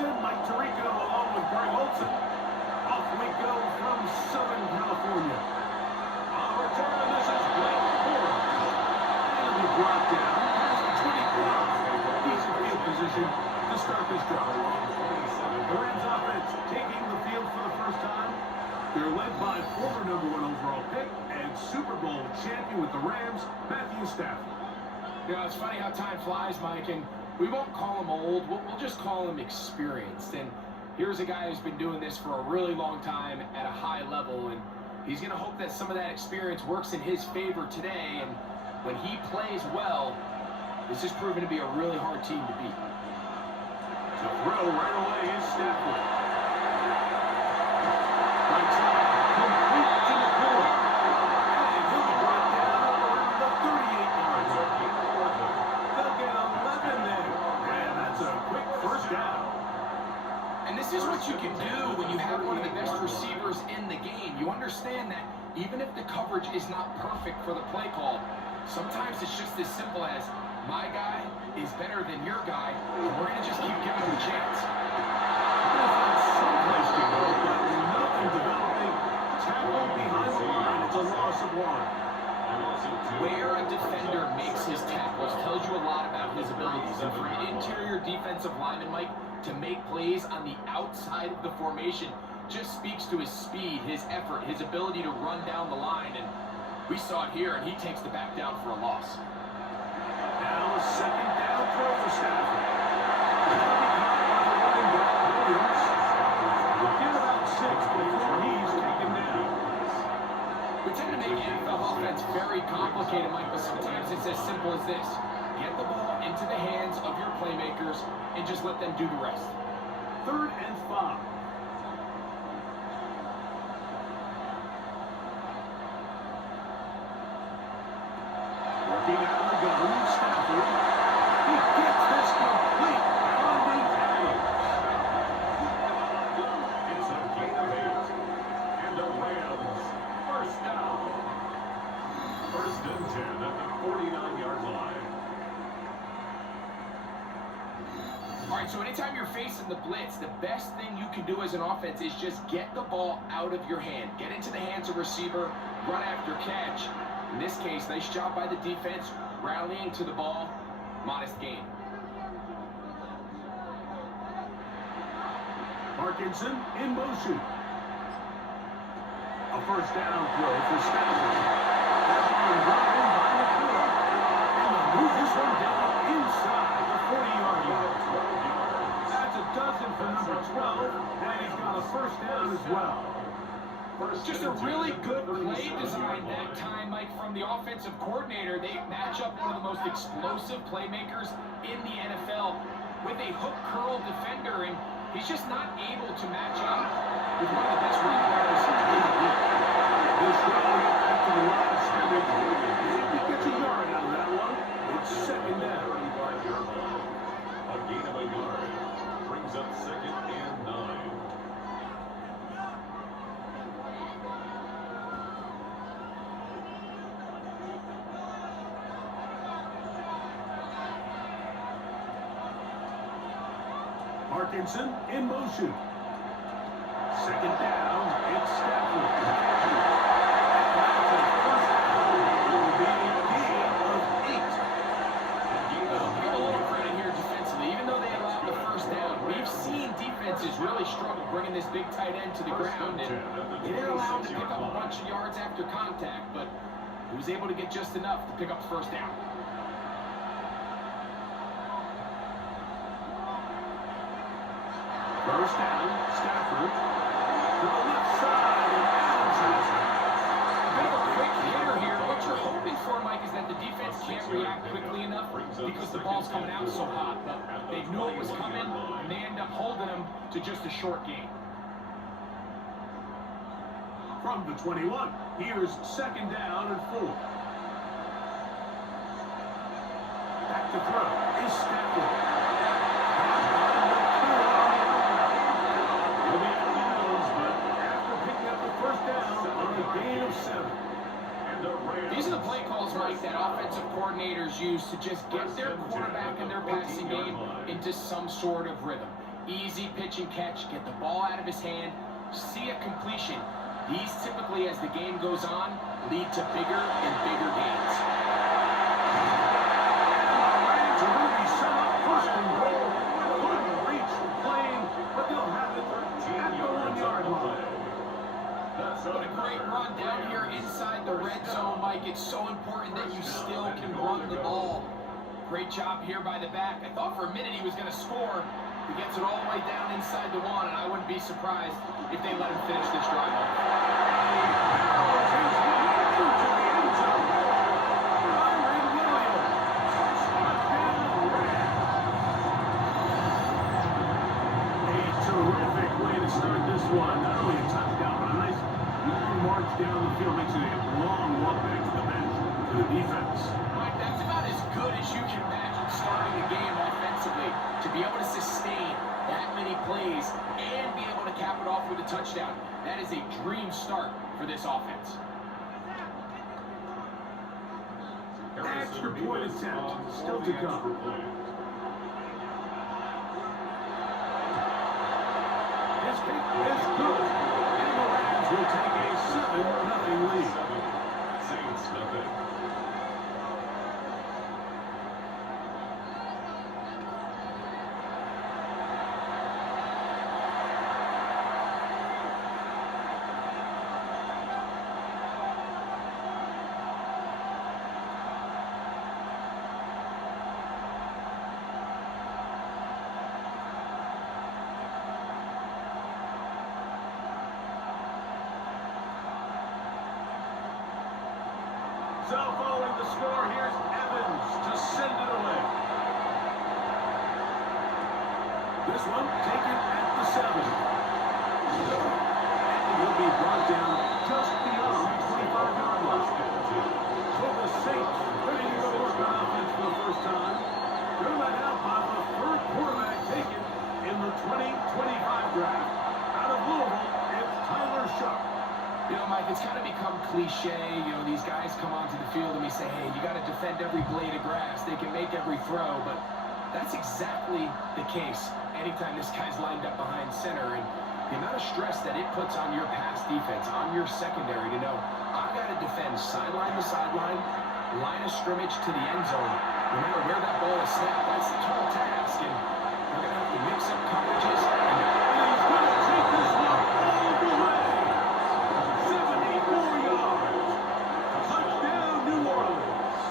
in Mike Tirico along with Greg Olson. Off we go from Southern California. On return, this is Blake Ford. And it'll be brought down past the 25. Decent field position to start this drive. The Rams offense taking the field for the first time. They're led by former #1 overall pick and Super Bowl champion with the Rams, Matthew Stafford. You know, it's funny how time flies, Mike, and we won't call him old. We'll just call him experienced. And here's a guy who's been doing this for a really long time at a high level, and he's going to hope that some of that experience works in his favor today. And when he plays well, this is proven to be a really hard team to beat. To throw right away is Stafford. Right side, complete to the core. And he'll be brought down around the 38-yard line. They'll get 11 there. And that's a quick first down. And this is what you can do when you have one of the best receivers in the game. You understand that even if the coverage is not perfect for the play call, sometimes it's just as simple as, my guy is better than your guy, and we're going to just keep giving him a chance. Someplace to go, but nothing developing. Tackle behind the line. It's a loss of 1. Where a defender makes his tackles tells you a lot about his abilities. And for an interior defensive lineman, Mike, to make plays on the outside of the formation just speaks to his speed, his effort, his ability to run down the line. And we saw it here, and he takes the back down for a loss. Now a second down throw for Stafford. That'll be caught by the running back, Williams. We'll get about 6 before he's taken down. We tend to make NFL offense very complicated, Mike, but sometimes it's as simple as this. Get the ball into the hands of your playmakers and just let them do the rest. 3rd and 5. Working out of the gun, Stafford. He gets this complete. Pounding tackle. It's a gain of 8. And the Rams, first down. 1st and 10 at the 49-yard line. All right, so anytime you're facing the blitz, the best thing you can do as an offense is just get the ball out of your hand. Get into the hands of receiver, run after catch. In this case, nice job by the defense, rallying to the ball. Modest gain. Parkinson in motion. A first down throw for Stafford. That one brought in by McCoy. And they'll move this one down inside the 40-yard line. That's a dozen for number 12, and he's got a first down as well. Just a really good play design that time, Mike, from the offensive coordinator. They match up one of the most explosive playmakers in the NFL with a hook curl defender, and he's just not able to match up with one of the best route runners in the league. This one will get back to the line of scrimmage. If he gets a yard out of that one, it's 2nd down. A gain of a yard. Brings up 2nd and 9. Parkinson in motion. 2nd down, it's Stafford. And that's a first down. It will be a gain of 8. Give a little credit here defensively. Even though they allowed the first down, we've seen defenses really struggle bringing this big tight end to the ground. And they didn't allow him to pick up a bunch of yards after contact, but he was able to get just enough to pick up first down. First down, Stafford. To the left side, and Adams has it. A bit of a quick hitter here. What you're hoping for, Mike, is that the defense can't react quickly enough because the ball's coming out so hot. But they knew it was coming, and they end up holding him to just a short gain. From the 21, here's 2nd down and 4. Back to throw is Stafford. These are the play calls, Mike, that offensive coordinators use to just get their quarterback and their passing game into some sort of rhythm. Easy pitch and catch, get the ball out of his hand, see a completion. These typically, as the game goes on, lead to bigger and bigger gains. And the Rams are going to be set up first and goal. Couldn't reach the plane, but they'll have it at the 1-yard line. What a great run down here inside the red zone, Mike. It's so important that you still can run the ball. Great job here by the back. I thought for a minute he was going to score. He gets it all the way down inside the 1, and I wouldn't be surprised if they let him finish this drive off. Barrels his way into the end zone. Byron Williams. Touchdown, Rams. A terrific way to start this one. Not only a touchdown, but a nice long march down the field. Makes it a long walk back to the bench to the defense. Mike, that's about as good as you can imagine starting a game offensively. To be able to sustain that many plays and be able to cap it off with a touchdown, that is a dream start for this offense. Extra point attempt still to come. His kick is good, and the Rams will take a 7-0 lead. Saints nothing. So following the score, here's Evans to send it away. This one taken at the 7. And he'll be brought down just beyond the 25-yard line. So the Saints ready to go to work on offense for the first time. They're led out by the third quarterback taken in the 2025 draft. Out of Louisville, it's Tyler Sharp. You know, Mike, it's kind of become cliche. You know, these guys come onto the field and we say, hey, you got to defend every blade of grass. They can make every throw, but that's exactly the case anytime this guy's lined up behind center. And the amount of stress that it puts on your pass defense, on your secondary to know, I've got to defend sideline to sideline, line of scrimmage to the end zone. No matter where that ball is snapped, that's a tall task. And they're going to have to mix up coverages. And He's going to take this one all the way. 74 yards. Touchdown, New Orleans.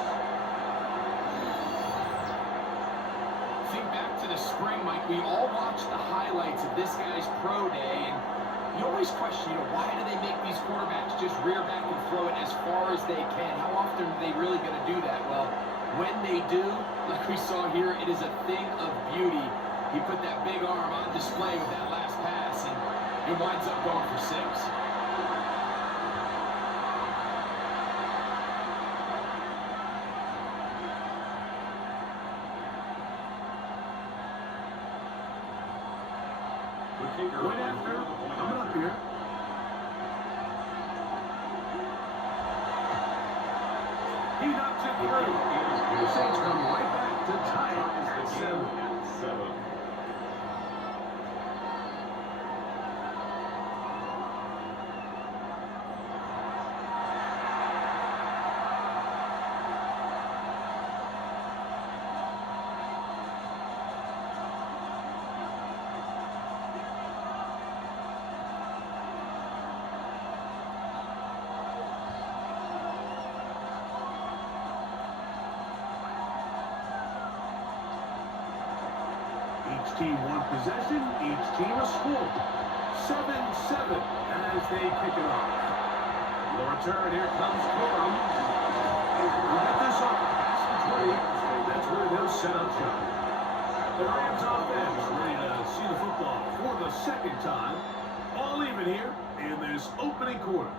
think back to the spring, Mike. We all watched the highlights of this guy's pro day, and you always question, why do they make these quarterbacks just rear back and throw it as far as they can? How often are they really going to do that? Well, when they do, like we saw here, it is a thing of beauty. He put that big arm on display with that last pass, and it winds up going for 6. Right after, coming up here. He knocks it through. The Saints come right back to tie it at 7. Each team one possession, each team a score. 7-7 as they pick it off. The return, here comes Corum. We'll get this up past the 20. That's where they'll set up shop. The Rams offense ready to see the football for the second time. All even here in this opening quarter.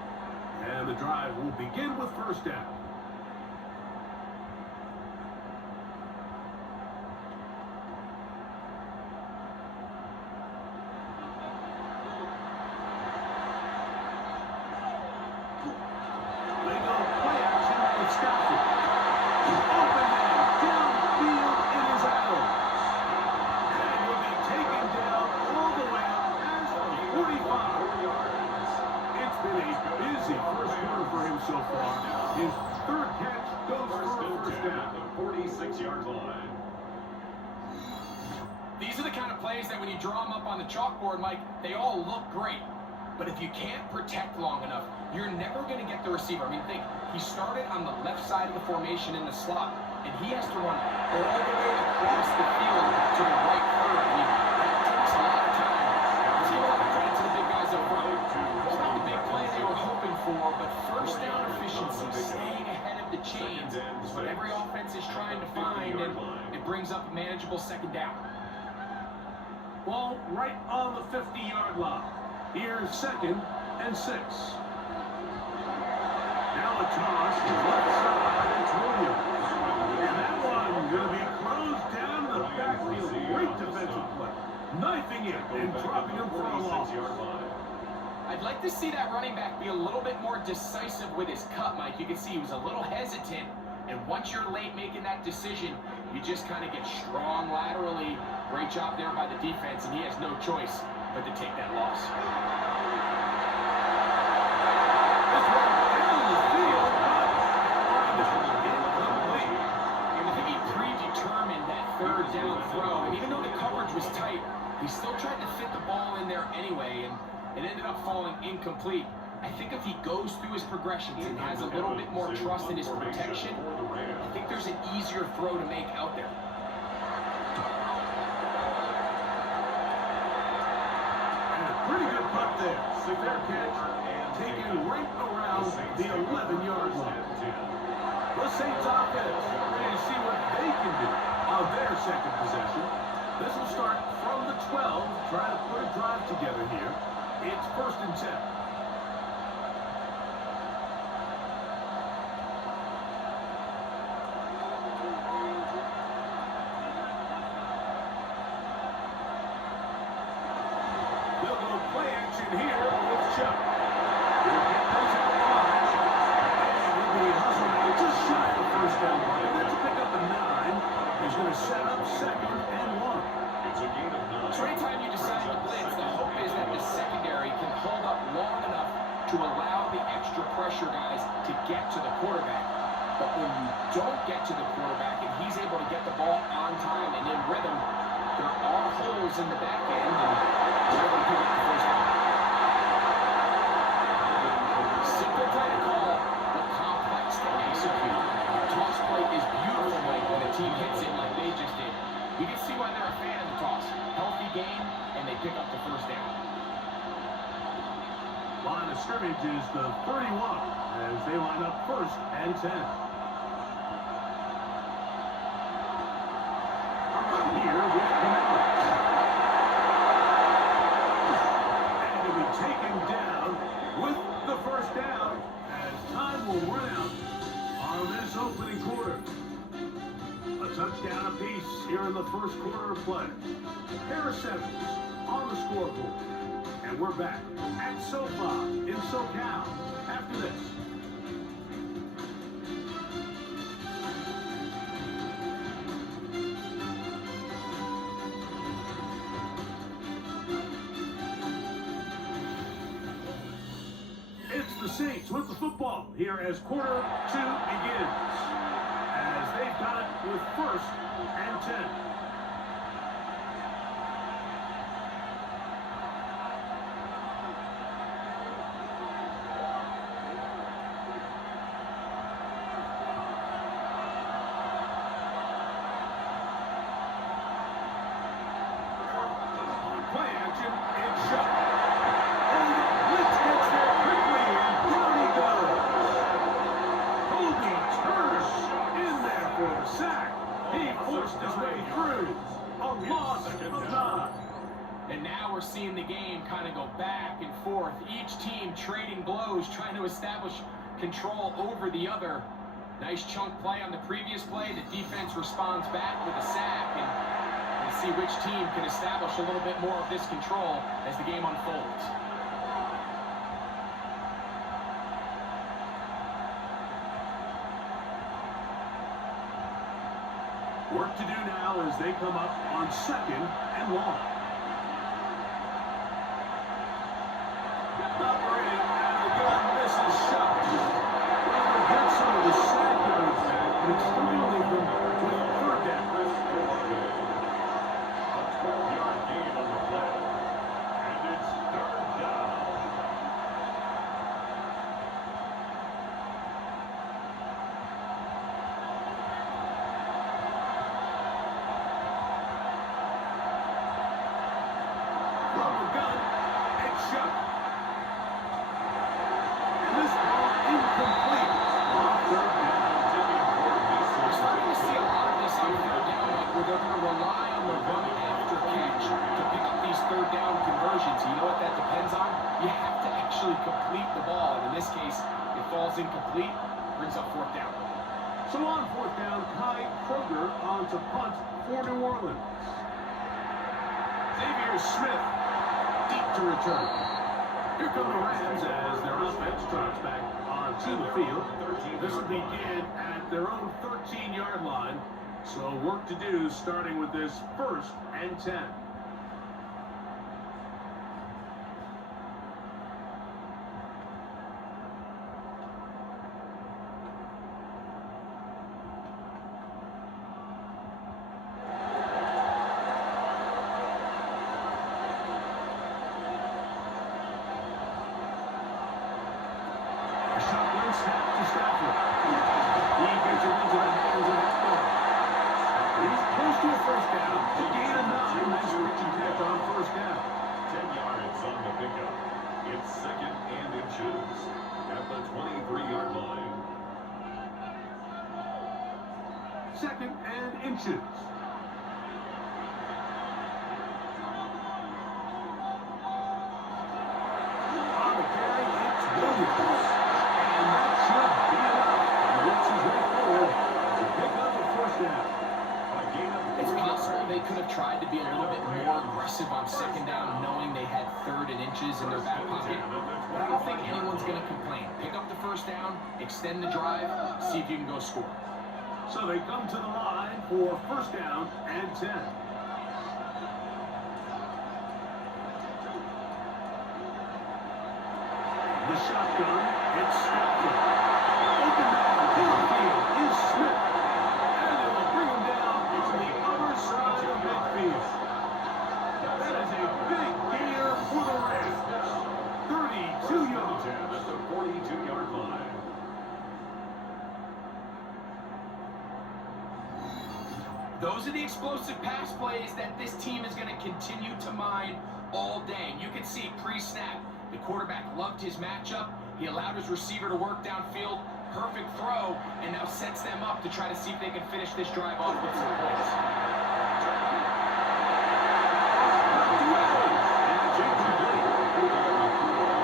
And the drive will begin with first down. Fair catch goes First for a and first 10 down. at the 46-yard line. These are the kind of plays that when you draw them up on the chalkboard, Mike, they all look great. But if you can't protect long enough, you're never going to get the receiver. I mean, think, he started on the left side of the formation in the slot, and he has to run all the way across the field to the right third. I mean, that takes a lot of time. Let's give a lot of credit to the big guys up front. It's not the big play they were hoping for, but first down efficiency, staying ahead of the chains, is what every offense is trying to find, and it brings up a manageable second down. Ball right on the 50-yard line. Here's 2nd and 6. Now a toss left side. It's Williams. And that one going to be closed down in the backfield. Great defensive play. Knifing it and dropping him for a loss. I'd like to see that running back be a little bit more decisive with his cut, Mike. You can see he was a little hesitant. And once you're late making that decision, you just kind of get strong laterally. Great job there by the defense, and he has no choice but to take that loss. This one down the field, but incomplete. And I think he predetermined that third down throw. And even though the coverage was tight, he still tried to fit the ball in there anyway, and it ended up falling incomplete. I think if he goes through his progressions and has a little bit more trust in his protection, I think there's an easier throw to make out there. Pretty good putt there. Fair catch, taken right around the 11-yard line. The Saints offense ready to see what they can do on their second possession. This will start from the 12, trying to put a drive together here. It's 1st and 10. Play action here with Chuck. He'll get those out wide. And he'll be hustling out just shy of the first down line. And that's a pick up a 9. He's going to set up 2nd and 1. It's a gain of 9. So anytime you decide to blitz, the hope is that the secondary can hold up long enough to allow the extra pressure guys to get to the quarterback. But when you don't get to the quarterback and he's able to get the ball on time and in rhythm, there are holes in the back end, and they're able to pick up the first down. Simple play to call, but complex to execute. The toss play is beautiful, Mike, when a team hits it like they just did. You can see why they're a fan of the toss. Healthy game, and they pick up the first down. Line of scrimmage is the 31 as they line up 1st and 10. Here with Canelo. And he'll be taken down with the first down as time will run out on this opening quarter. A touchdown apiece here in the first quarter of play. Pair of 7s on the scoreboard. And we're back at SoFi in SoCal after this. It's the Saints with the football here as quarter 2 begins. As they've got it with 1st and 10. Play action, it's shot. And the blitz gets there quickly, and down he goes. Kobe Turner in there for the sack. He forced his way through. A loss of 9. And now we're seeing the game kind of go back and forth. Each team trading blows, trying to establish control over the other. Nice chunk play on the previous play. The defense responds back with a sack, and we'll see which team can establish a little bit more of this control as the game unfolds. Work to do now as they come up on 2nd and 1. Operating out of the gun, misses shot. We'll get some of the sack incomplete. Brings up fourth down. So on fourth down, Kai Kroger on to punt for New Orleans. Xavier Smith deep to return. Here come the Rams as their offense drops back onto the field. This will begin at their own 13-yard line. So work to do starting with this 1st and 10. Shotgun snap to Stafford. He gets it into the hands of Eckler. He's close to a first down. A gain of 9. Nice reaching catch on first down. 10 yards on the pickup. It's 2nd and inches at the 23-yard line. 2nd and inches. On the carry, it's Williams. And that should be enough. He works his way forward to pick up a first down. A gain of 4 It's possible yards. they could have tried to be a little bit more aggressive on 2nd down, knowing they had 3rd and inches in their back pocket. But I don't think anyone's going to complain. Pick up the first down, extend the drive, see if you can go score. So they come to the line for first down and 10. The shotgun, it's Stafford. Open man downfield is Smith. And they will bring him down into the other side of midfield. That is a big gainer for the Rams. 32 yards. At the 42-yard line. Those are the explosive pass plays that this team is going to continue to mine all day. You can see pre-snap, the quarterback loved his matchup. He allowed his receiver to work downfield. Perfect throw, and now sets them up to try to see if they can finish this drive off with some points.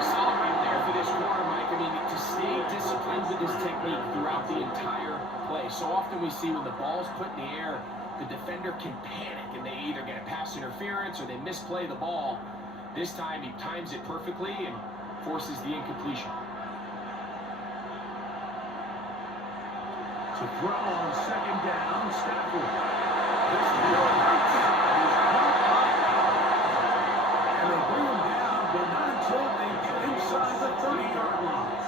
Solid right there for this corner, Mike. I mean, to stay disciplined with his technique throughout the entire play. So often we see when the ball's put in the air, the defender can panic and they either get a pass interference or they misplay the ball. This time he times it perfectly and forces the incompletion. To throw on 2nd down, Stafford. This is right side is caught by Allen. And they bring him down, but not until they get inside the 30-yard line.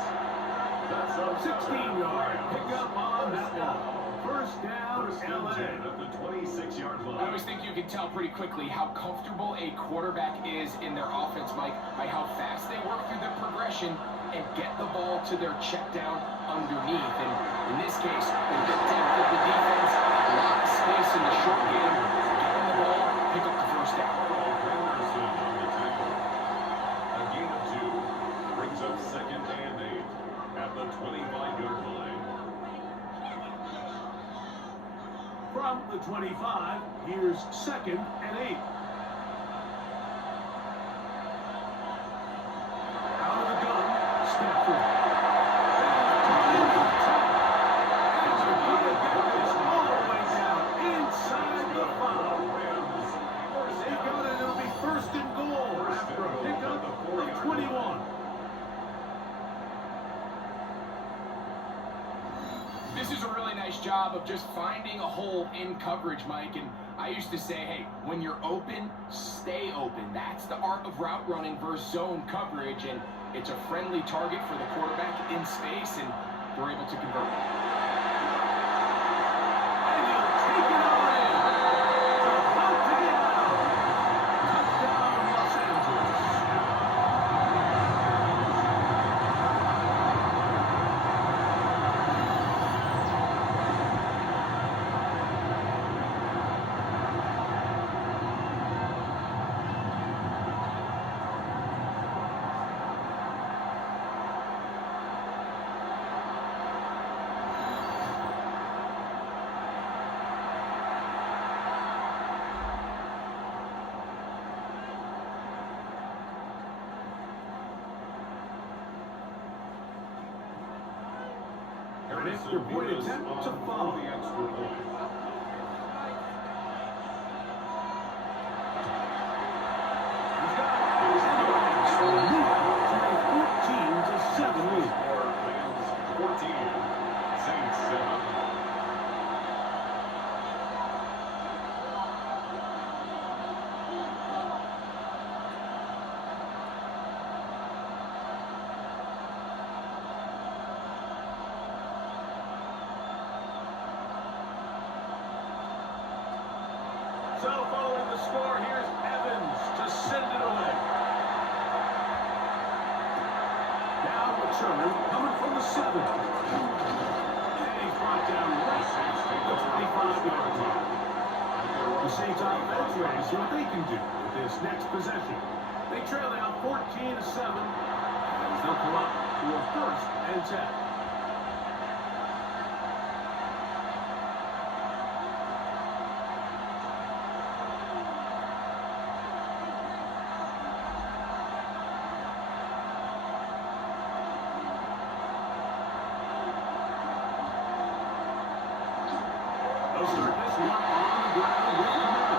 That's a 16-yard pickup on that one. First down, First and 10 LA. at the 26-yard line. I always think you can tell pretty quickly how comfortable a quarterback is in their offense, Mike, by how fast they work through their progression and get the ball to their check down underneath. And in this case, with the depth of the defense, a lot of space in the short game, get them the ball, pick up the first down. Anderson on the tackle. A gain of 2 brings up 2nd and 8 at the 25-yard line. From the 25, here's 2nd and 8. Out of the gun, Stafford. And they're going to get this all the way down inside the 5. They've got it. It'll be 1st and goal after a pickup of 21. This is a really nice job of just finding a hole in coverage, Mike. And I used to say, hey, when you're open, stay open. That's the art of route running versus zone coverage. And it's a friendly target for the quarterback in space, and they're able to convert. And he'll take it on in. Devontae Allen. Touchdown, Los Angeles. extra point attempt to follow. The extra point. So following the score, here's Evans to send it away. Now returning, coming from the 7. And he's brought down right at the 25-yard line. The Saints offense ready to see what they can do with this next possession. They trail now 14-7 as they'll come up to a 1st and 10. They'll start this one on the ground with Kamara.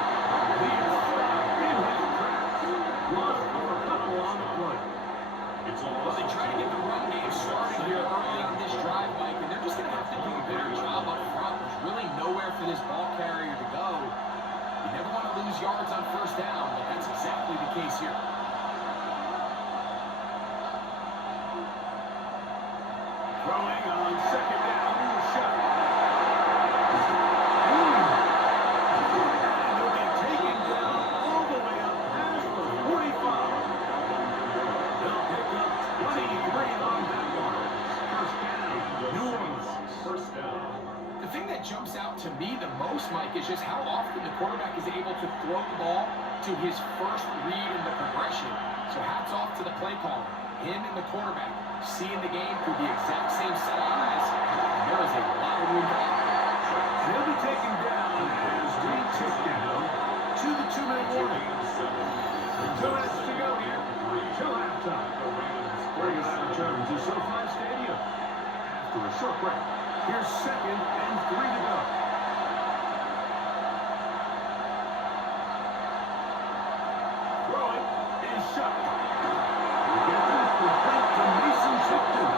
He is stopped in his tracks. Loss of a couple on the play. Well, they try to get the run game started here early in this drive, Mike, and they're just going to have to do a better job up front. There's really nowhere for this ball carrier to go. You never want to lose yards on 1st down, but that's exactly the case here. Throwing on 2nd down, shot. The thing that jumps out to me the most, Mike, is just how often the quarterback is able to throw the ball to his first read in the progression. So hats off to the play caller. Him and the quarterback seeing the game through the exact same set of eyes. And there is a lot of room back. He'll be taken down as we tick down to the 2-minute warning. 2 minutes to go here till halftime. We're going to return to SoFi Stadium after a short break. Here's 2nd and 3 to go. Throwing is shot. We get this complete to Mason Tipton.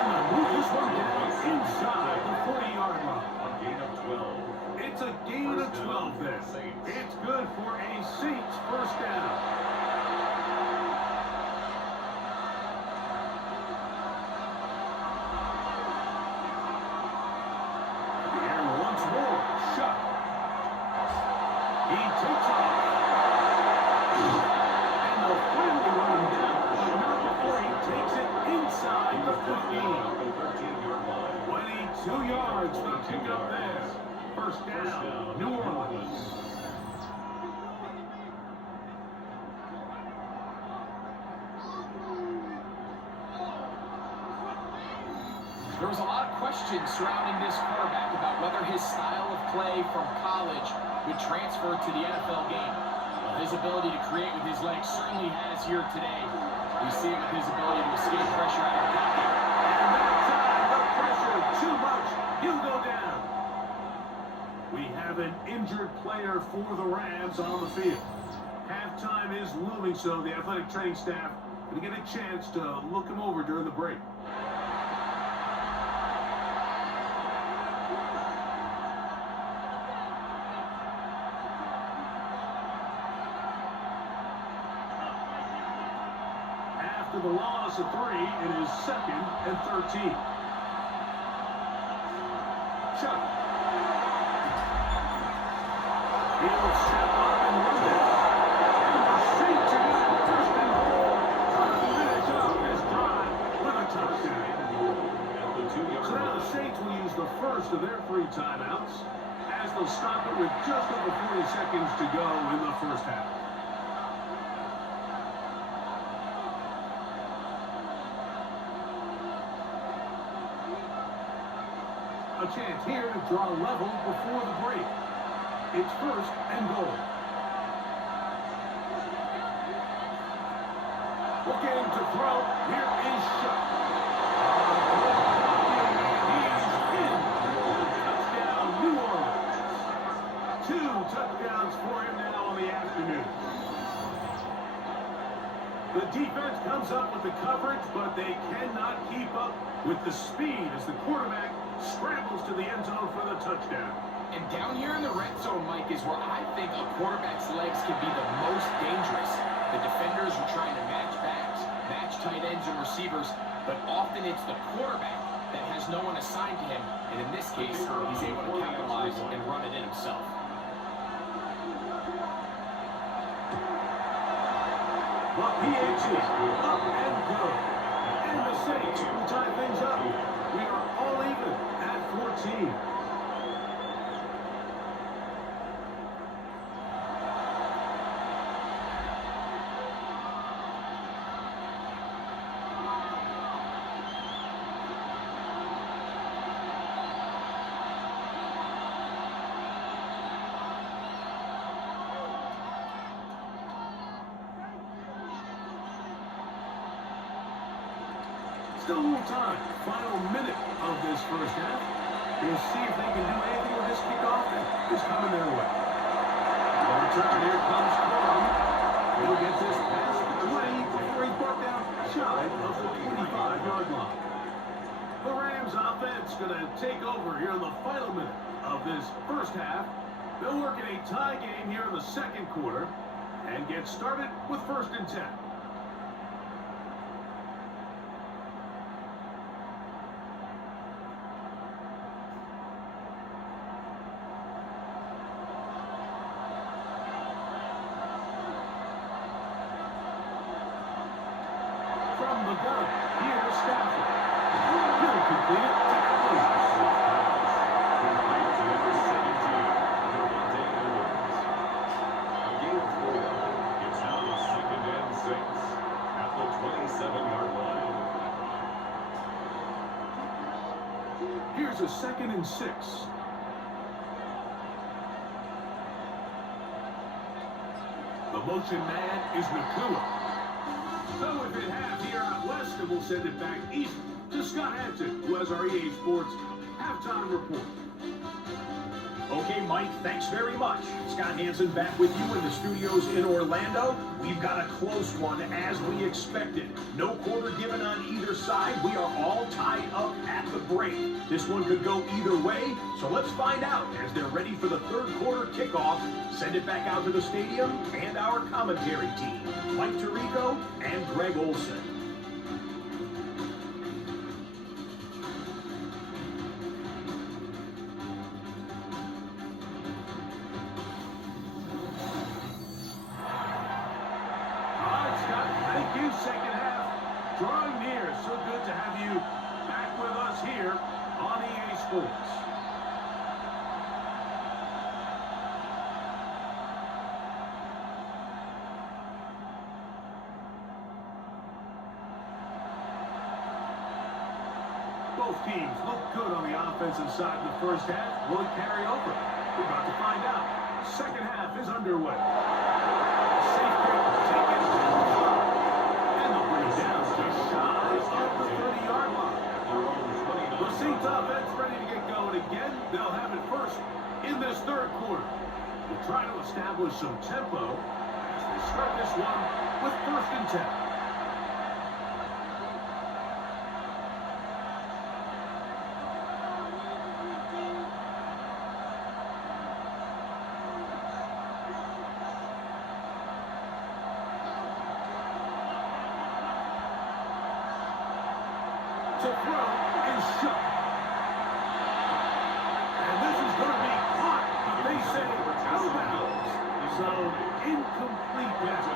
And they'll move this one down inside the 40-yard line. A gain of 12. It's a gain of 12 there. It's good for a Saints 1st down. He takes off. And they'll finally run him down, but not before he takes it inside the 15. 22 yards for the pickup there. 1st down, New Orleans. There was a lot of questions surrounding this quarterback about whether his style of play from college would transfer to the NFL game. Well, his ability to create with his legs certainly has here today. We see it with his ability to escape pressure out of the pocket. And that time, the pressure too much. He'll go down. We have an injured player for the Rams on the field. Halftime is looming, so the athletic training staff going to get a chance to look him over during the break. After the loss of 3, it is 2nd and 13. Chuck. He'll step up and run this. And the Saints are going to 1st and 4. Trying to finish off this drive with a touchdown. So now the Saints will use the first of their 3 timeouts as they'll stop it with just over 40 seconds to go in the 1st half. A chance here to draw level before the break. It's 1st and goal. Looking to throw. Here is Shuck. He's The defense comes up with the coverage, but they cannot keep up with the speed as the quarterback scrambles to the end zone for the touchdown. And down here in the red zone, Mike, is where I think a quarterback's legs can be the most dangerous. The defenders are trying to match backs, match tight ends and receivers, but often it's the quarterback that has no one assigned to him, and in this case, he's able to capitalize and run it in himself. But PAT, up and go. And the Saints will tie things up. We are all even at 14. Still a little time. Final minute of this first half. We'll see if they can do anything with this kickoff that is coming their way. The return, here comes Corum. He'll get this past the 20 before he's brought down shy of the 25-yard line. The Rams offense going to take over here in the final minute of this first half. They'll work in a tie game here in the second quarter and get started with 1st and 10. From the gun, here's Stafford. He'll complete it to Evans. Complete to number 17, Devontae Evans. A gain of 4. It's now the 2nd and 6 at the 27-yard line. Here's a 2nd and 6. The motion man is Nakua. So if it half here out west, and we'll send it back east to Scott Hanson, who has our EA Sports halftime report. Okay, Mike, thanks very much. Scott Hanson back with you in the studios in Orlando. We've got a close one as we expected. No quarter given on either side. We are all tied up at the break. This one could go either way, so let's find out as they're ready for the third quarter kickoff. Send it back out to the stadium and our commentary team, Mike Tirico and Greg Olson. Thank you, second half. Drawing near. So good to have you back with us here on EA Sports. Both teams look good on the offensive side in the first half. Will it carry over? We're about to find out. Second half is underway. Safe pick taken down the clock. And they'll bring it down just shy of the 30-yard line. The Saints offense ready to get going again. They'll have it first in this third quarter. They'll try to establish some tempo as they start this one with 1st and 10. To throw is shot. And this is going to be caught, but they say out of bounds. So, incomplete pass.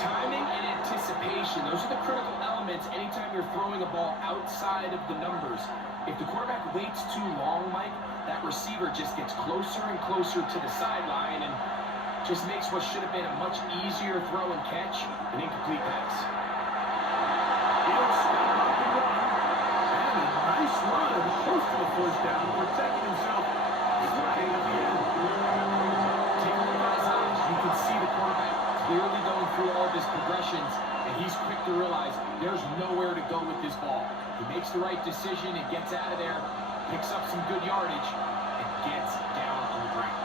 Timing and anticipation, those are the critical elements anytime you're throwing a ball outside of the numbers. If the quarterback waits too long, Mike, that receiver just gets closer and closer to the sideline and just makes what should have been a much easier throw and catch an incomplete pass. He'll step up and run. And a nice run close to the first down, protecting himself right at the end. Take a look at his eyes. You can see the quarterback clearly going through all of his progressions, and he's quick to realize there's nowhere to go with this ball. He makes the right decision and gets out of there, picks up some good yardage, and gets down on the ground.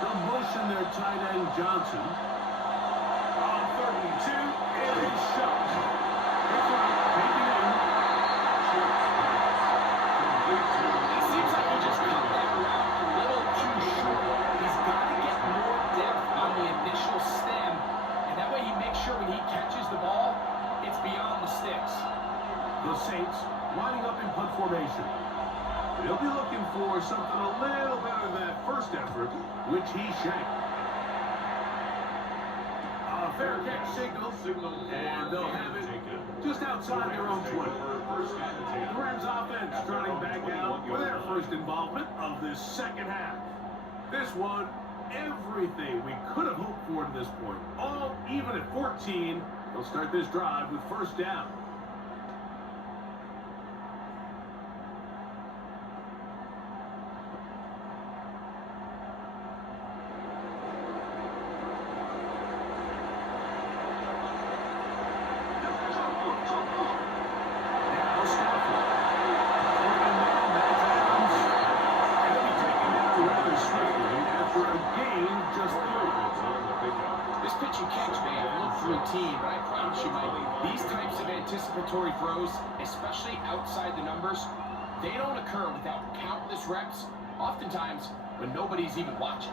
The motion there, tight end Johnson. On 32, it is shot. It's right, taken in. It seems like he just cut that route a little too short. He's got to get more depth on the initial stem, and that way he makes sure when he catches the ball, it's beyond the sticks. The Saints lining up in punt formation. They'll be looking for something a little better than that first effort, which he shanked. A fair catch signal, and they'll have it just outside their own 20. The Rams offense turning back out for their first involvement of this second half. This one, everything we could have hoped for to this point. All even at 14. They'll start this drive with first down. This pitch and catch may have looked routine, but I promise you, Mike, these types of anticipatory throws, especially outside the numbers, they don't occur without countless reps, oftentimes when nobody's even watching.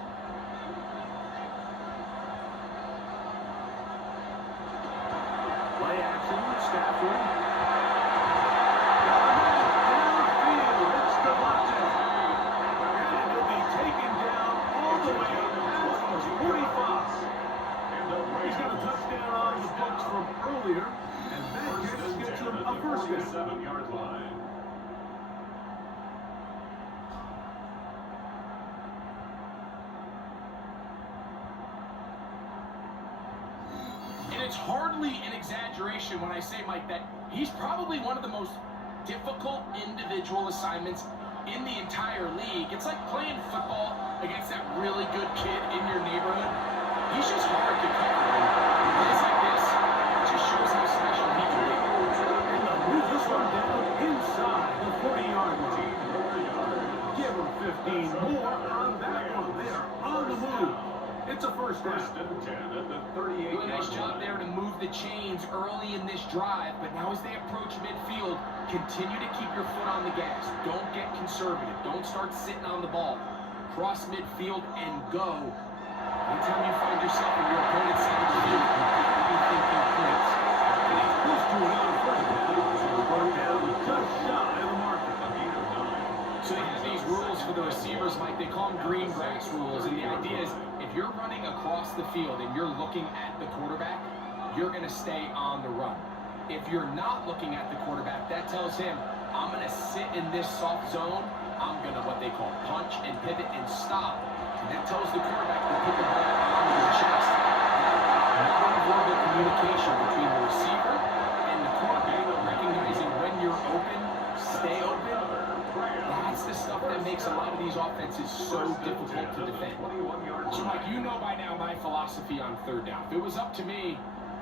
Play action, Stafford. Downfield, it's Devontae. And he'll be taken down all the way up past the 45. He's got a touchdown on the books from earlier, and that catch gets him a first down. 7-yard line. And it's hardly an exaggeration when I say, Mike, that he's probably one of the most difficult individual assignments in the entire league. It's like playing football against that really good kid in your neighborhood. He's just hard to cover. Plays like this, it just shows how special he can be. And they'll move this one down inside the 40-yard line. Give him 15 more on that one. They are on the move. It's a first down. First and 10 at the 38. Do a nice job there to move the chains early in this drive, but now as they approach midfield, continue to keep your foot on the gas. Don't get conservative. Don't start sitting on the ball. Cross midfield and go. Anytime you find yourself in your opponent's side of the field, you have to be thinking points. And he's close to another first down. So we're going down just shy of the marker. So they have these rules for the receivers, Mike. They call them green grass rules. And the idea is if you're running across the field and you're looking at the quarterback, you're going to stay on the run. If you're not looking at the quarterback, that tells him, I'm going to sit in this soft zone. I'm going to what they call punch and pivot and stop. And that tells the quarterback to put the ball on your chest. Non-verbal communication between the receiver and the quarterback, recognizing when you're open, stay open. That's the stuff that makes a lot of these offenses so difficult to defend. So, Mike, you know by now my philosophy on third down. If it was up to me,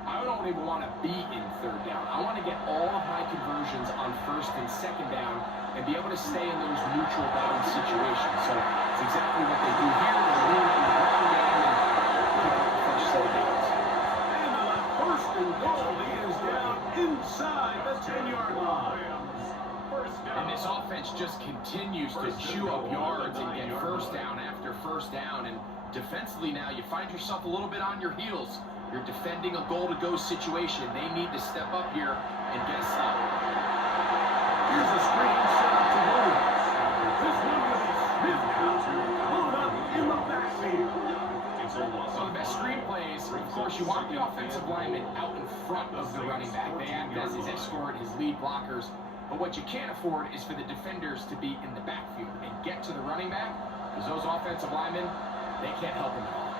I don't even want to be in third down. I want to get all of my conversions on first and second down and be able to stay in those neutral down situations. So it's exactly what they do here. They lean on the ground game and pick up the first set of downs. And on first and goal, he is down inside the 10-yard line. And this offense just continues to chew up yards and get first down after first down. And defensively now, you find yourself a little bit on your heels. You're defending a goal-to-go situation. They need to step up here and get a stop. Here's a screen set up to Williams. This one will be Smith now. Hold up in the backfield. So the best screen plays, of course, you want the offensive lineman out in front of the running back. They act as his escort, his lead blockers. But what you can't afford is for the defenders to be in the backfield and get to the running back, because those offensive linemen, they can't help him at all.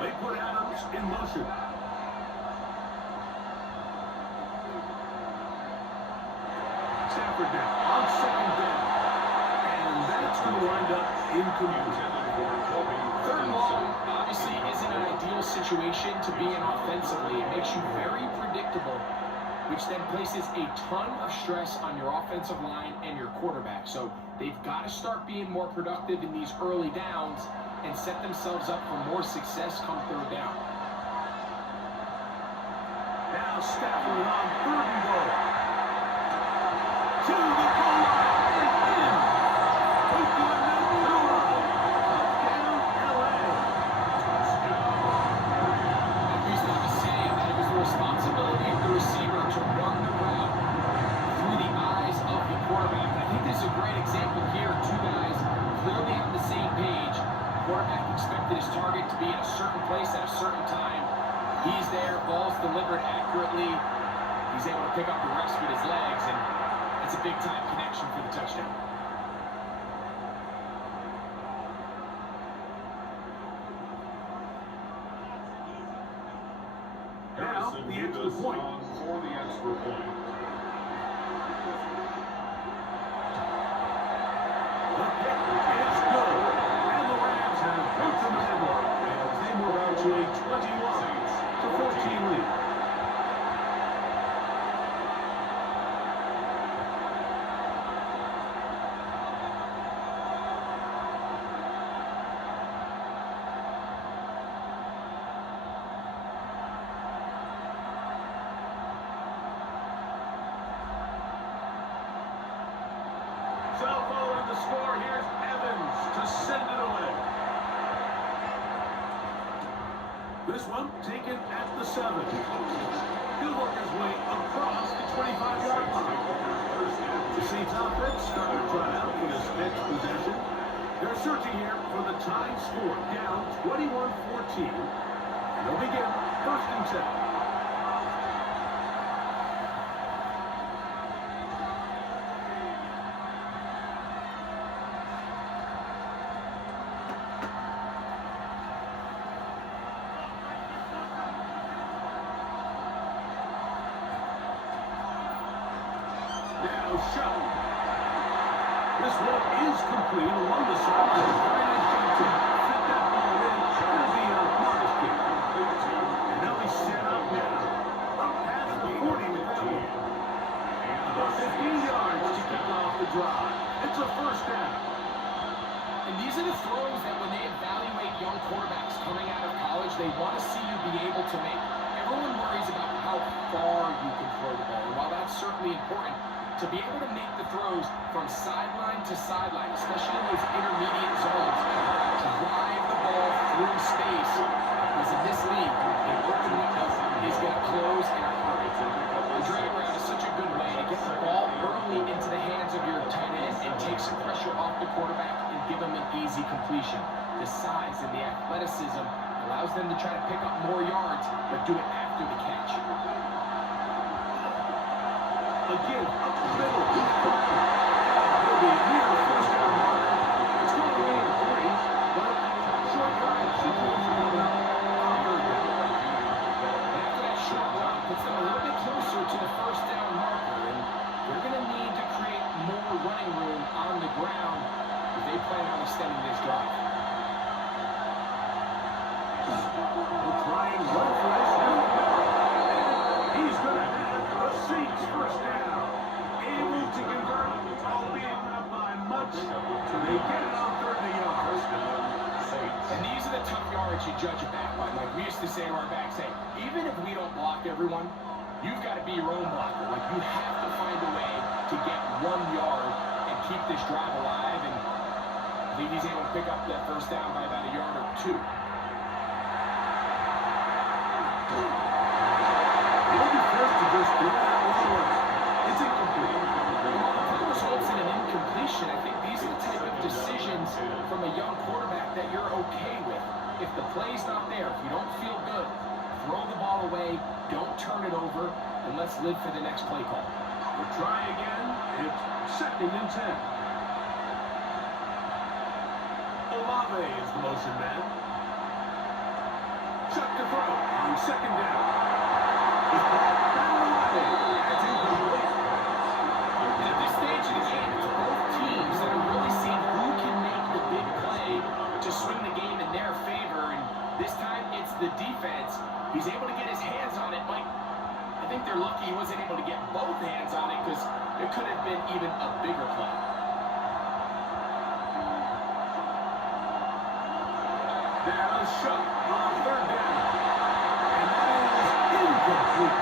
They put Adams in motion. Stafford down on second down. And that's going to wind up incomplete. Third and long, obviously, isn't an ideal situation to be in offensively. It makes you very predictable, which then places a ton of stress on your offensive line and your quarterback. So they've got to start being more productive in these early downs and set themselves up for more success come third down. Now Stafford on 3rd and goal. To the goal line and in. We've got no power. Touchdown, LA. And we used to have a saying that it was the responsibility of the receiver to run the route through the eyes of the quarterback. And I think this is a great example here. Two guys clearly on the same page. Quarterback expected his target to be in a certain place at a certain time. He's there, ball's delivered accurately. He's able to pick up the rest with his legs, and it's a big-time connection for the touchdown. Now, the extra point. For the extra point. The kick is good. And the Rams have broken the middle as they move out to a 21-14 lead. So following the score, here's Evans to send it away. This one taken at the 7. He'll work his way across the 25-yard line. The Saints offense starting to try out for this next possession. They're searching here for the tying score, down 21-14. They'll begin 1st and 10. Now shot. This one is complete along the sideline. Brandon Johnson fit that ball in. It'll be a Marcus kick. And now he's set up now. Up past the 40 with two. About 15 yards to kick off the drive. It's a 1st down. And these are the throws that when they evaluate young quarterbacks coming out of college, they want to see you be able to make. Everyone worries about how far you can throw the ball. And while that's certainly important, to be able to make the throws from sideline to sideline, especially in those intermediate zones, to drive the ball through space, because in this league, an open window is going to close in a hurry. The drag route is such a good way to get the ball early into the hands of your tight end and take some pressure off the quarterback and give him an easy completion. The size and the athleticism allows them to try to pick up more yards, but do it after the catch. Again, up the middle. He'll be near the 1st down marker. It's going to be a 3, but short yardage situation coming up on 3rd down. After that short run, puts them a little bit closer to the 1st down marker, and they're going to need to create more running room on the ground if they plan on extending this drive. We'll try and run for this one. He's going to have the Saints 1st down. Able to convert, albeit not by much. So they get it on 30 yards. And these are the tough yards you judge a back by. Like we used to say to our backs, hey, even if we don't block everyone, you've got to be your own blocker. Like you have to find a way to get 1 yard and keep this drive alive. And I think he's able to pick up that 1st down by about a yard or 2. He'll be forced to just get that one away. It's incomplete. While the play results in an incompletion, I think these are the type of decisions from a young quarterback that you're okay with. If the play's not there, if you don't feel good, throw the ball away, don't turn it over, and let's live for the next play call. We'll try again. It's 2nd and 10. Olave is the motion man. Chuck to throw on 2nd down. He's brought down Olave. That's incomplete. And at this stage of the game, it's both teams that are really seeing who can make the big play to swing the game in their favor. And this time, it's the defense. He's able to get his hands on it. Mike, I think they're lucky he wasn't able to get both hands on it because it could have been even a bigger play. And a shot on third down. And that is incomplete.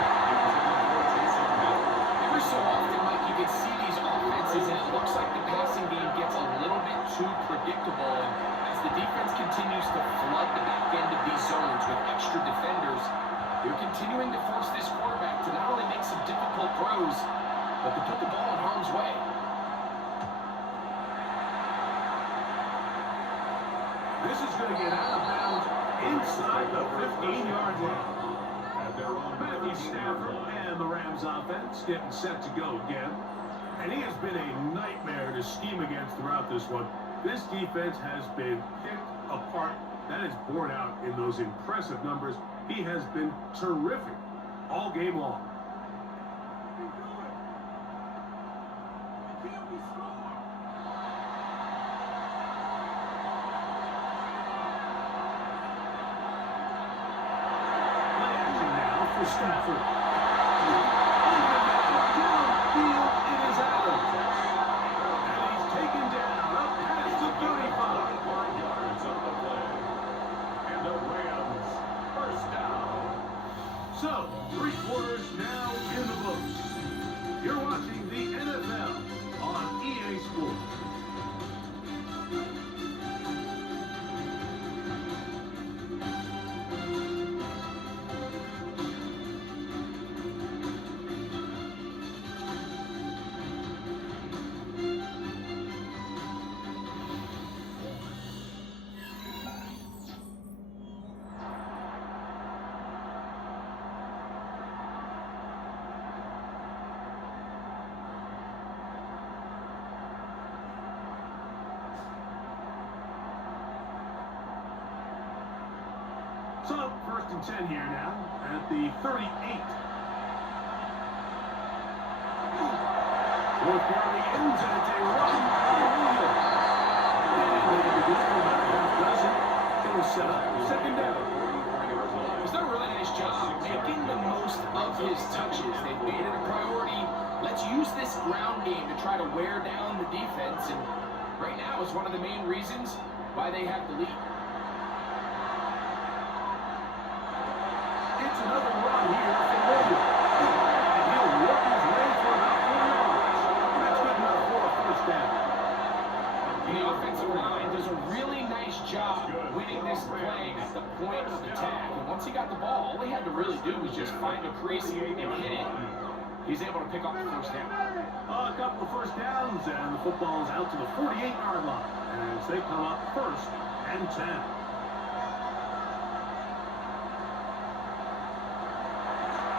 Every so often, Mike, you can see these offenses, and it looks like the passing game gets a little bit too predictable. And as the defense continues to flood the back end of these zones with extra defenders, they're continuing to force this quarterback to not only make some difficult throws, but to put the ball in harm's way. This is going to get out of bounds inside the 15-yard line. Matthew Stafford and the Rams offense getting set to go again. And he has been a nightmare to scheme against throughout this one. This defense has been picked apart. That is borne out in those impressive numbers. He has been terrific all game long. For Stafford. Downfield, it is out. And he's taken down up past the 35. 5 yards on the play. And the Rams, first down. So, 3 quarters now in the books. You're watching the NFL on EA Sports. So, 1st and 10 here now at the 38. Fourth down the ends, and it's a run. Hallelujah. And they have to go for about a half dozen. They will set up 2nd down. He's done a really nice job making the most of his touches. They've made it a priority. Let's use this ground game to try to wear down the defense, and right now is one of the main reasons why they have the lead. It's another run here for Williams. And he'll work his way for about 4 yards. That's good enough for a first down. The offensive line does a really nice job winning this play at the point of attack. And once he got the ball, all he had to really do was just find a crease and hit it. He's able to pick up the first down. A couple of first downs, and the football is out to the 48-yard line as they come up 1st and 10.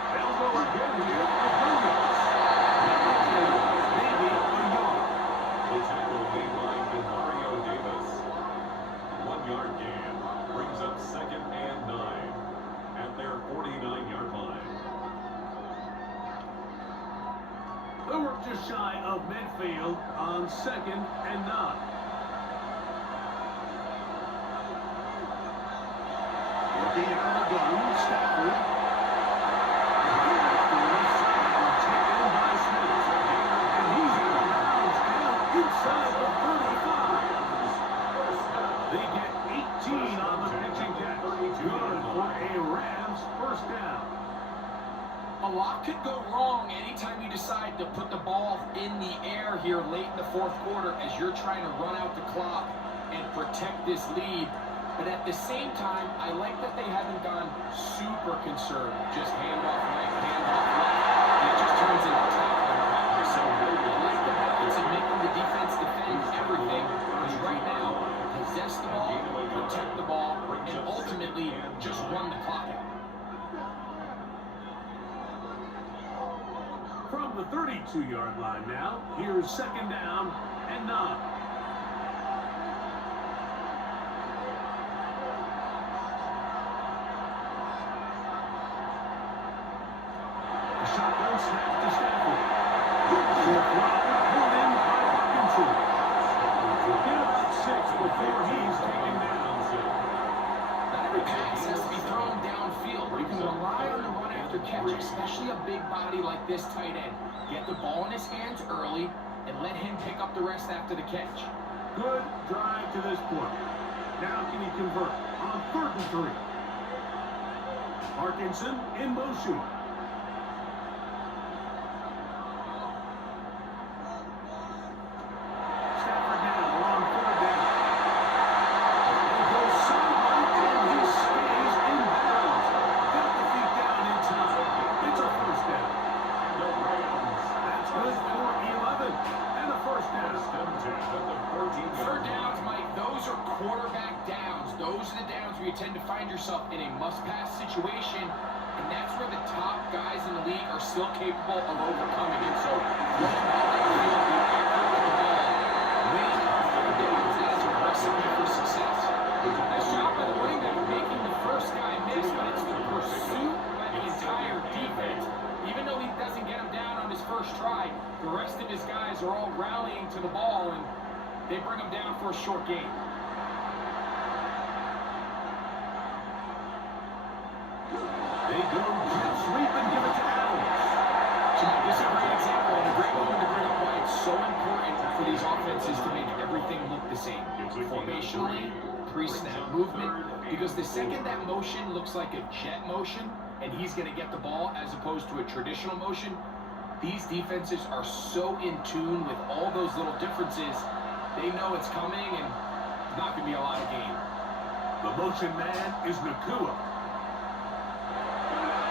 They'll go again here with Williams. Maybe a yard. The tackle made by Mario Davis. 1-yard gain brings up 2nd and 9 at their 49-yard line. They were just shy of midfield on 2nd and 9. Looking out of the gun, Stafford. Taken by Smith. And he's out of bounds down inside the 35. They get 18 on the pitching deck. Good for a Rams first down. A lot could go wrong anytime you decide to put the ball in the air here late in the 4th quarter as you're trying to run out the clock and protect this lead. But at the same time, I like that they haven't gone super conservative. Just hand off right, hand off left. And it just turns into tackling practice. So I like the balance of making the defense defend everything. Because right now, possess the ball, protect the ball, and ultimately just run the clock out. From the 32-yard line now, here's 2nd down and 9. Shotgun snap to Stafford. Short route pulled in by Hawkinson. He'll get about 6 before he's taken down. Not every pass has to be thrown downfield. You can rely on the run after catch, especially a big body like this tight end. Get the ball in his hands early and let him pick up the rest after the catch. Good drive to this point. Now can he convert on 3rd and 3? Parkinson in motion. Stafford now on 3rd down. He goes sideline and he stays in bounds. Got the feet down in time. It's a 1st down. The Rams. That's good for 11 and a 1st down. At the 14-yard 3rd downs, Mike, those are quarterback downs. Those are the downs where you tend to find yourself in a must-pass situation, and that's where the top guys in the league are still capable of overcoming it. So, throwing the ball down the field, be accurate with the ball, winning on 3rd downs, that is a recipe for success. Nice job by the running back making the first guy miss, but it's the pursuit by the entire defense. Even though he doesn't get him down on his first try, the rest of his guys are all rallying to the ball, and they bring him down for a short gain. They go jet sweep and give it to Adams. So this is a great example and a great moment to bring up why it's so important for these offenses to make everything look the same. Formationally, pre-snap movement, because the second that motion looks like a jet motion and he's going to get the ball as opposed to a traditional motion, these defenses are so in tune with all those little differences. They know it's coming and it's not going to be a lot of gain. The motion man is Nakua.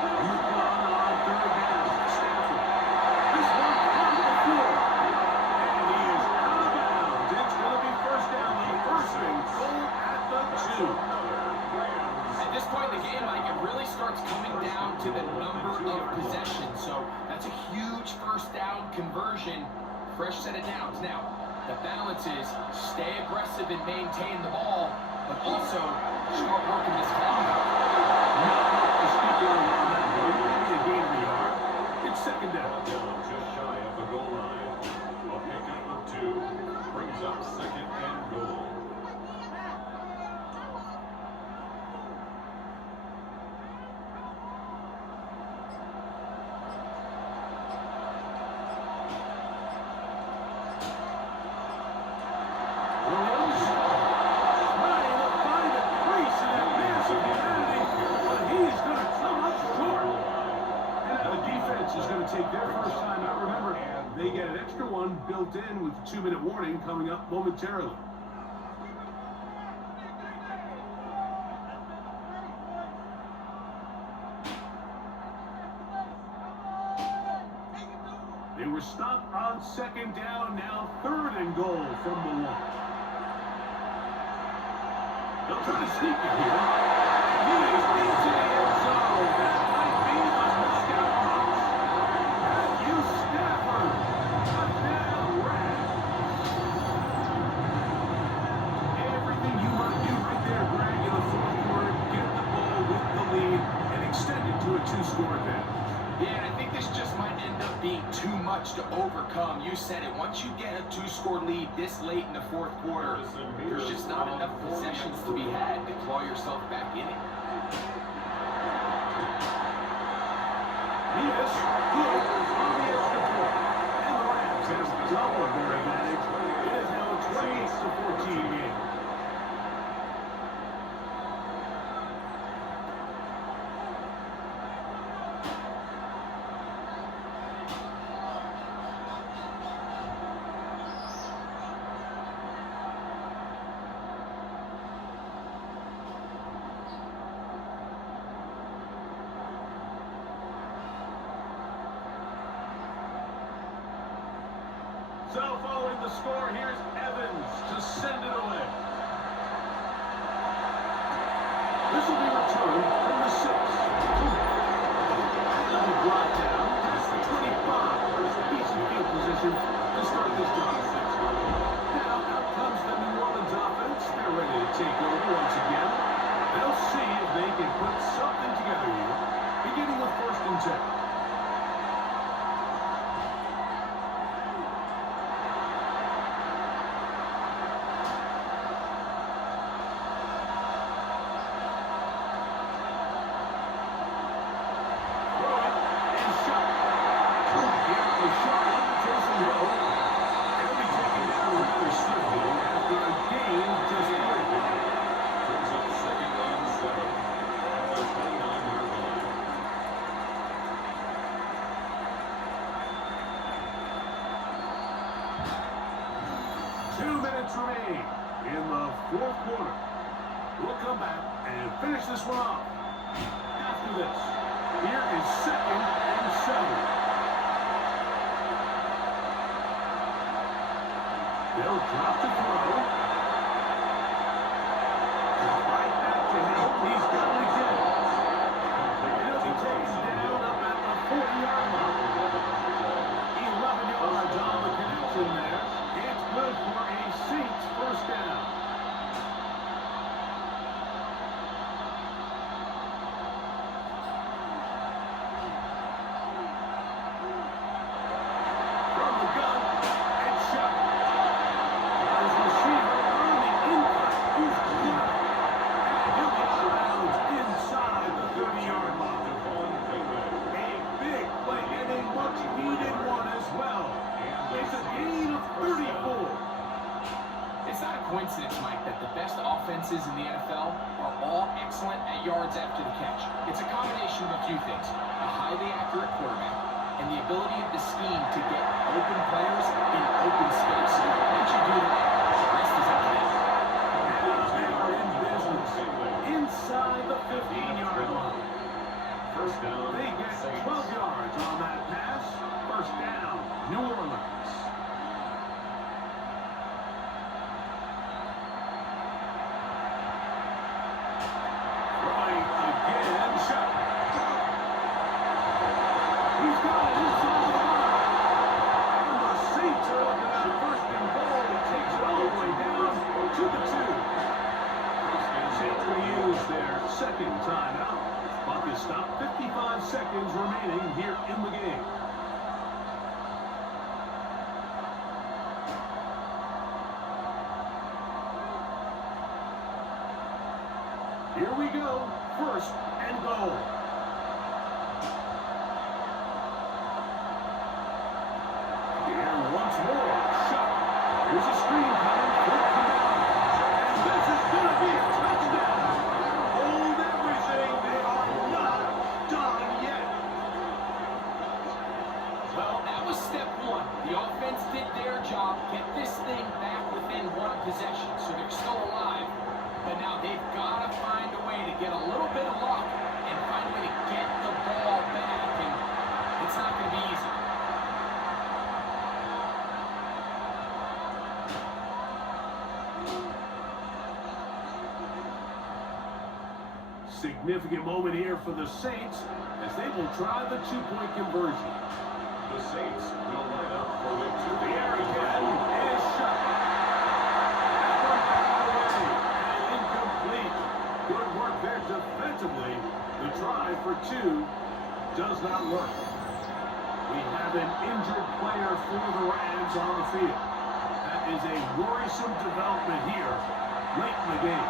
Yukon on 3rd down. Stafford. This one on the floor. And he is out of bounds. It's going to be 1st down. The 1st and goal at the 2. At this point in the game, Mike, it really starts coming down to the number of possessions. So that's a huge 1st down conversion. Fresh set of downs. Now, the balance is stay aggressive and maintain the ball, but also start working this clock. Not much to speak on that one. Maybe a gain of a yard. It's 2nd down. Down just shy of the goal line. A pickup of 2 brings up 2nd and goal. Williams trying to find a crease in that massive humanity, but he's going to come up short. And now the defense is going to take their first time out. Remember, they get an extra one built in with the 2-minute warning coming up momentarily. They were stopped on 2nd down, now 3rd and goal from the 1. They'll try to sneak it here. And he is into the end zone. That might be a knockout punch. Matthew Stafford. Touchdown, Rams. Everything you want to do right there, Greg, in the 4th quarter. Get the ball with the lead and extend it to a 2-score advantage. Yeah, and I think this just might end up being too much to overcome. You said it. Once you get a 2-score lead this late in the 4th quarter, there's just not enough possessions to be had to claw yourself back in it. Nevis, good on the extra point. And the Rams have doubled their advantage. It is now a 28-14 game. So following the score, here's Evans to send it away. This will be returned from the 6. And the drop down past the 25. There's a decent field position to start this drive. Now out comes the New Orleans offense. They're ready to take over once again. They'll see if they can put something together here, beginning with 1st and 10. 2 minutes remain in the fourth quarter. We'll come back and finish this one off. After this, here is 2nd and 7. They'll drop the throw. Right back to him. He's got it again. He'll be taken down up at the 40-yard line. 11 yards on the connection there. It's good for a Saints first down. From the gun, it's shot. His receiver on the in-cut. He's good. And he'll be out of bounds inside the 30-yard line. A big play and a much-needed one as well. It's a gain of 34. It's not a coincidence, Mike, that the best offenses in the NFL are all excellent at yards after the catch. It's a combination of a few things. A highly accurate quarterback and the ability of the scheme to get open players in open space. Once you do that, the rest is up to them. Now they are in business inside the 15-yard line. First down. They get 12 yards on that pass. First down, New Orleans. Right again, shot. He's got it inside the line. And the Saints are looking at 1st and goal. He takes it all the way down to the 2. Saints will use their 2nd timeout. Clock is stopped. 55 seconds remaining here in the game. Here we go. 1st and goal. Here once more. Shot. Here's a screen coming. Fourth and down. And this is going to be a touchdown. Hold everything. They are not done yet. Well, that was step one. The offense did their job, get this thing back within one possession, so they're still alive. But now they've got to find a way to get a little bit of luck and find a way to get the ball back, and it's not going to be easy. Significant moment here for the Saints as they will try the 2-point conversion. The Saints will line up for the The air 2-point again is shot. That one batted away and incomplete. Good work there defensively. The try for 2 does not work. We have an injured player for the Rams on the field. That is a worrisome development here late in the game.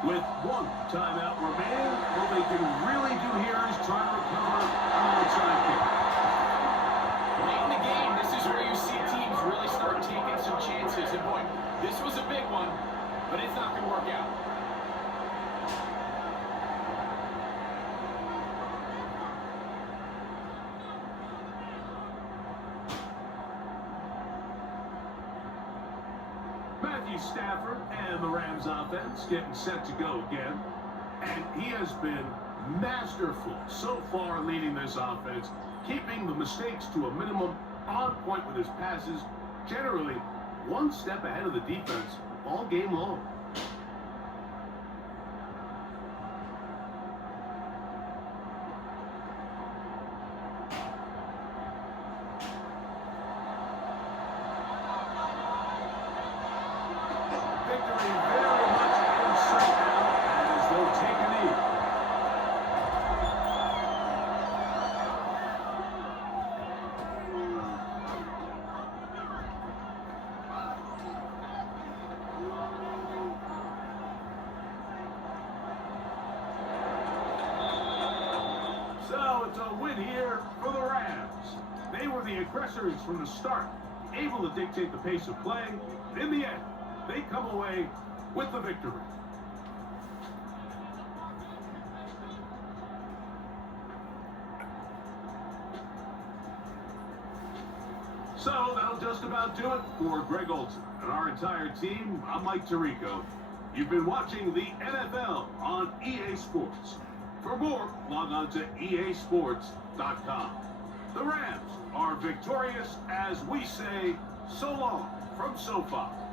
With 1 timeout remaining, what they can really do here is try to recover an onside kick. Late in the game, this is where you see teams really start taking some chances. And boy, this was a big one, but it's not going to work out. Stafford and the Rams offense getting set to go again. And he has been masterful so far leading this offense, keeping the mistakes to a minimum, on point with his passes, generally 1 step ahead of the defense all game long. Victory very much in sight now as they'll take a knee. So it's a win here for the Rams. They were the aggressors from the start. able to dictate the pace of play. In the end, they come away with the victory. So that'll just about do it for Greg Olson and our entire team. I'm Mike Tirico. You've been watching the NFL on EA Sports. For more, log on to easports.com. The Rams are victorious as we say so long from SoFi.